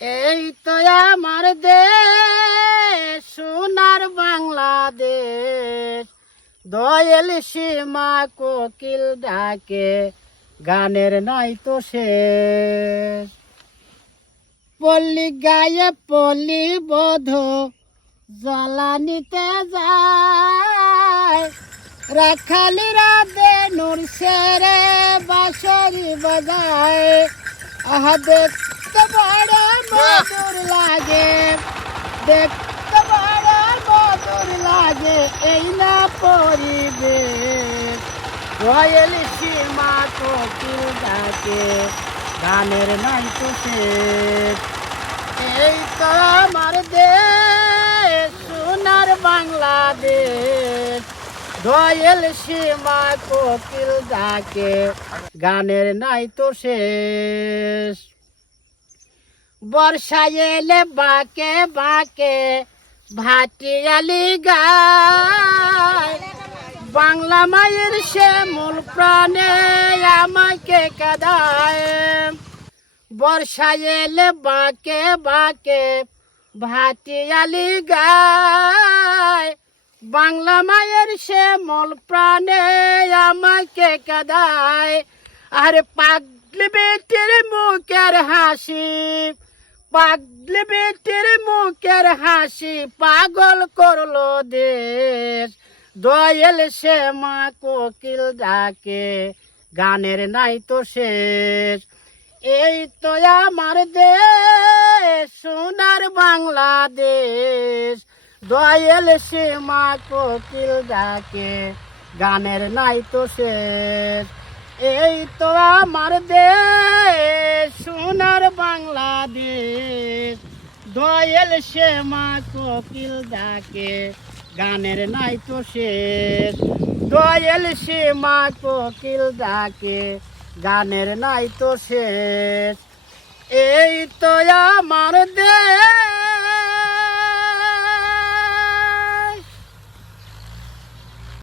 এই তো আমার দেশ, সোনার বাংলাদেশ। দয়াল সীমা কোকিল ডাকে, গানের নাই তো শেষ। পল্লী গায়ে পল্লী বধ, জ্বালানিতে যায়। রাখালিরা নূর সেরে বাঁশরি বাজায়। আহা দেখতে বড় মধুর লাগে দেখতে বড় মধুর লাগে এই না পরিবেশ রয়েল সীমা কোকিল ডাকে গানের নাই তো শেষ এই তো আমার দেশ সোনার বাংলাদেশ দয়াল সীমা কোকিল ডাকে। গানের নাই তো শেষ। বর্ষায় এলে বাঁকে বাঁকে ভাটিয়ালি গায়। বাংলা মায়ের সে মূল প্রাণে আমাকে কাদায়। বর্ষায় এলে বাঁকে বাঁকে ভাটিয়ালি গায়। বাংলা মায়ের সে মূল প্রাণে আমাকে কাদায়। আরে পাগলি বেটির মুখের হাসি পাগলি মুখের হাসি পাগল করল দেশ। দয়াল সে মা কোকিল ডাকে, গানের নাই তো শেষ। এই তো আমার দেশ, সোনার বাংলাদেশ। দয়াল সীমা কোকিল ডাকে, গানের নাই তো শেষ। এই তো আমার দেশ, সোনার বাংলাদেশ। দয়াল মা কোকিল ডাকে, গানের নাই তো শেষ। দয়াল মা কোকিল ডাকে, গানের নাই তো শেষ।